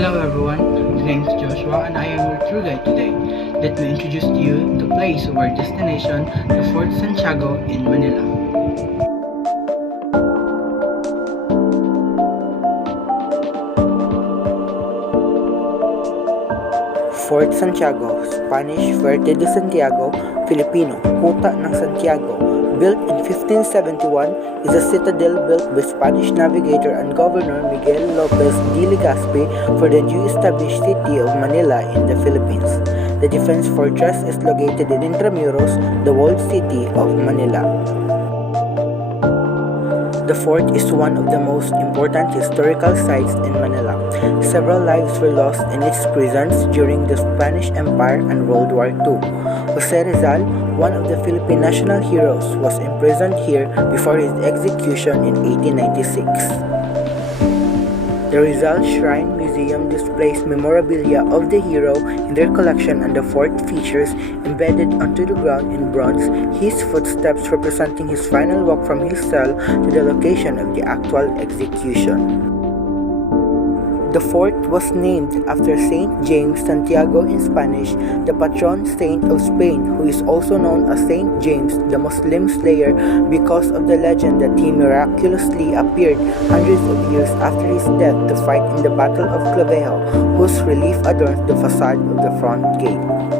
Hello everyone, my name is Joshua and I am your tour guide today. Let me introduce to you the place of our destination, the Fort Santiago in Manila. Fort Santiago, Spanish Fuerte de Santiago, Filipino, Kuta ng Santiago, built in 1571, is a citadel built by Spanish navigator and governor Miguel Lopez de Legazpi for the newly established city of Manila in the Philippines. The defense fortress is located in Intramuros, the walled city of Manila. The fort is one of the most important historical sites in Manila. Several lives were lost in its prisons during the Spanish Empire and World War II. Jose Rizal, one of the Philippine national heroes, was imprisoned here before his execution in 1896. The Rizal Shrine Museum displays memorabilia of the hero in their collection, and the fort features, embedded onto the ground in bronze, his footsteps representing his final walk from his cell to the location of the actual execution. The fort was named after Saint James Santiago in Spanish, the patron saint of Spain, who is also known as Saint James, the Muslim slayer, because of the legend that he miraculously appeared hundreds of years after his death to fight in the Battle of Clavejo, whose relief adorns the facade of the front gate.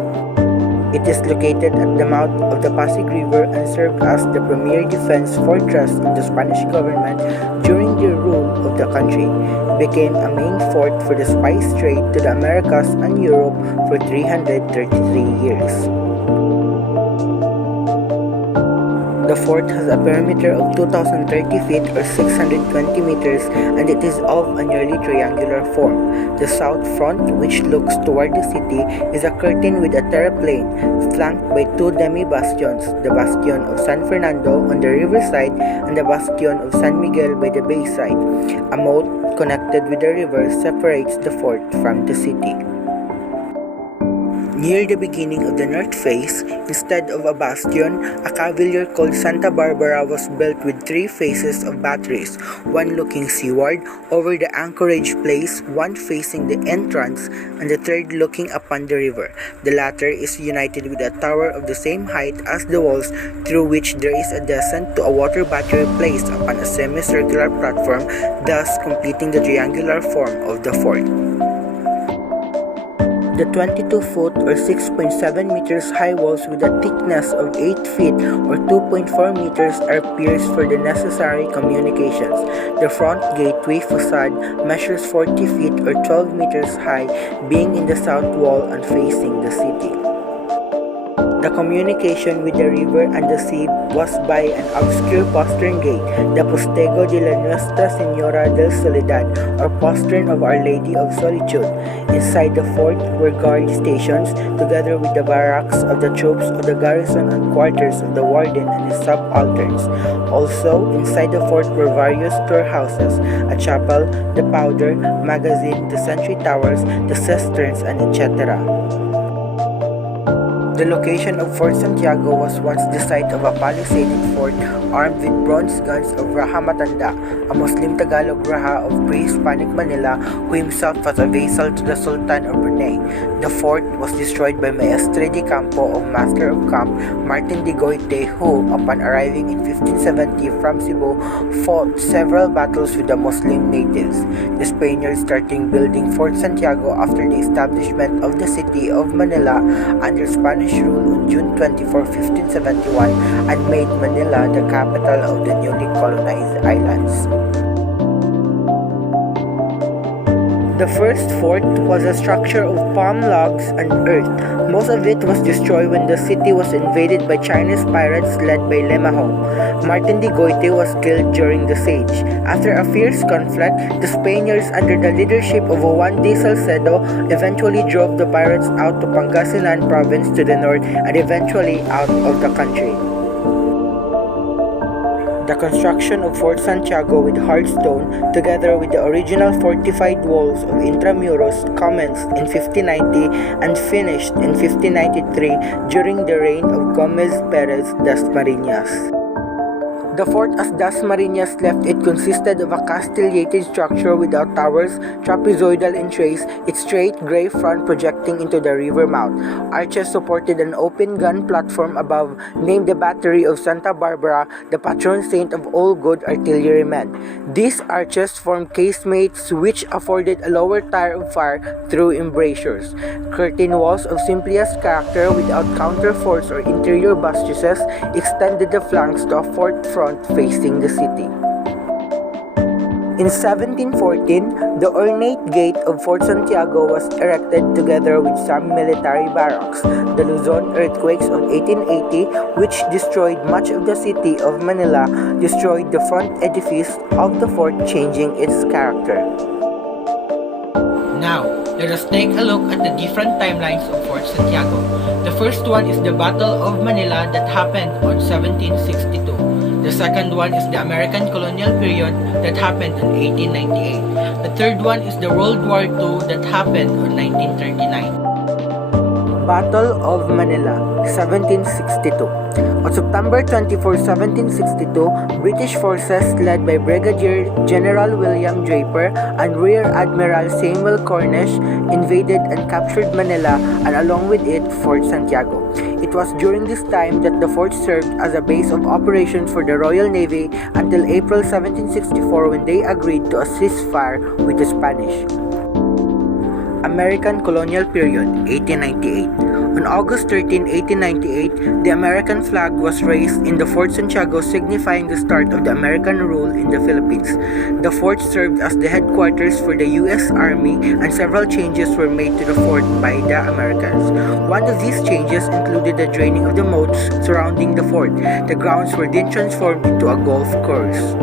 It is located at the mouth of the Pasig River and served as the premier defense fortress of the Spanish government during the rule of the country. It became a main fort for the spice trade to the Americas and Europe for 333 years. The fort has a perimeter of 2,030 feet or 620 meters, and it is of a nearly triangular form. The south front, which looks toward the city, is a curtain with a terraplane flanked by two demi-bastions, the bastion of San Fernando on the riverside and the bastion of San Miguel by the bayside. A moat connected with the river separates the fort from the city. Near the beginning of the north face, instead of a bastion, a cavalier called Santa Barbara was built with three faces of batteries, one looking seaward over the anchorage place, one facing the entrance, and the third looking upon the river. The latter is united with a tower of the same height as the walls, through which there is a descent to a water battery placed upon a semicircular platform, thus completing the triangular form of the fort. The 22-foot or 6.7 meters high walls with a thickness of 8 feet or 2.4 meters are pierced for the necessary communications. The front gateway facade measures 40 feet or 12 meters high, being in the south wall and facing the city. The communication with the river and the sea was by an obscure postern gate, the Postego de la Nuestra Señora del Soledad, or postern of Our Lady of Solitude. Inside the fort were guard stations, together with the barracks of the troops of the garrison and quarters of the warden and his subalterns. Also, inside the fort were various storehouses, a chapel, the powder, magazine, the sentry towers, the cisterns, and etc. The location of Fort Santiago was once the site of a palisaded fort armed with bronze guns of Raha Matanda, a Muslim Tagalog Raha of pre-Hispanic Manila who himself was a vassal to the Sultan of Brunei. The fort was destroyed by Maestre de Campo of Master of Camp Martin de Goite, who, upon arriving in 1570 from Cebu, fought several battles with the Muslim natives. The Spaniards started building Fort Santiago after the establishment of the city of Manila under Spanish rule on June 24, 1571, and made Manila the capital of the newly colonized islands. The first fort was a structure of palm logs and earth. Most of it was destroyed when the city was invaded by Chinese pirates led by Lemahong. Martin de Goite was killed during the siege. After a fierce conflict, the Spaniards under the leadership of Juan de Salcedo eventually drove the pirates out to Pangasinan province to the north and eventually out of the country. The construction of Fort Santiago with hard stone, together with the original fortified walls of Intramuros, commenced in 1590 and finished in 1593 during the reign of Gomez Perez Dasmariñas. The fort as Dasmariñas left it consisted of a castellated structure without towers, trapezoidal in trace, its straight grey front projecting into the river mouth. Arches supported an open gun platform above, named the Battery of Santa Barbara, the patron saint of all good artillerymen. These arches formed casemates which afforded a lower tier of fire through embrasures. Curtain walls of simplest character without counterforts or interior buttresses extended the flanks to a fort front facing the city. In 1714, the ornate gate of Fort Santiago was erected together with some military barracks. The Luzon earthquakes of 1880, which destroyed much of the city of Manila, destroyed the front edifice of the fort, changing its character. Now, let us take a look at the different timelines of Fort Santiago. The first one is the Battle of Manila that happened on 1762. The second one is the American colonial period that happened in 1898. The third one is the World War II that happened on 1939. Battle of Manila, 1762. On September 24, 1762, British forces led by Brigadier General William Draper and Rear Admiral Samuel Cornish invaded and captured Manila and along with it Fort Santiago. It was during this time that the fort served as a base of operations for the Royal Navy until April 1764 when they agreed to a ceasefire with the Spanish. American colonial period, 1898. On August 13, 1898, the American flag was raised in the Fort Santiago, signifying the start of the American rule in the Philippines. The fort served as the headquarters for the U.S. Army, and several changes were made to the fort by the Americans. One of these changes included the draining of the moats surrounding the fort. The grounds were then transformed into a golf course.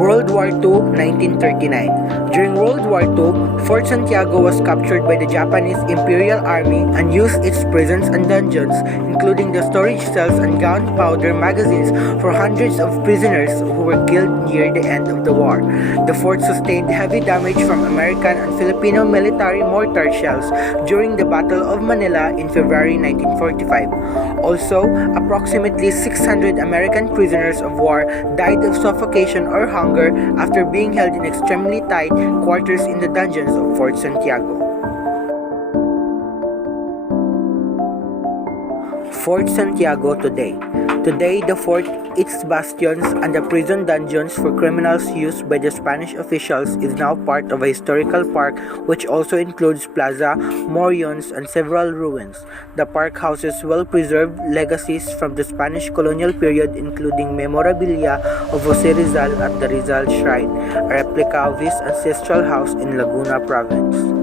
World War II, 1939. During World War II, Fort Santiago was captured by the Japanese Imperial Army and used its prisons and dungeons, including the storage cells and gunpowder magazines, for hundreds of prisoners who were killed near the end of the war. The fort sustained heavy damage from American and Filipino military mortar shells during the Battle of Manila in February 1945. Also, approximately 600 American prisoners of war died of suffocation or hunger after being held in extremely tight quarters in the dungeons of Fort Santiago. Fort Santiago today. Today, the fort, its bastions, and the prison dungeons for criminals used by the Spanish officials is now part of a historical park which also includes plaza, morions, and several ruins. The park houses well-preserved legacies from the Spanish colonial period, including memorabilia of Jose Rizal at the Rizal Shrine, a replica of his ancestral house in Laguna Province.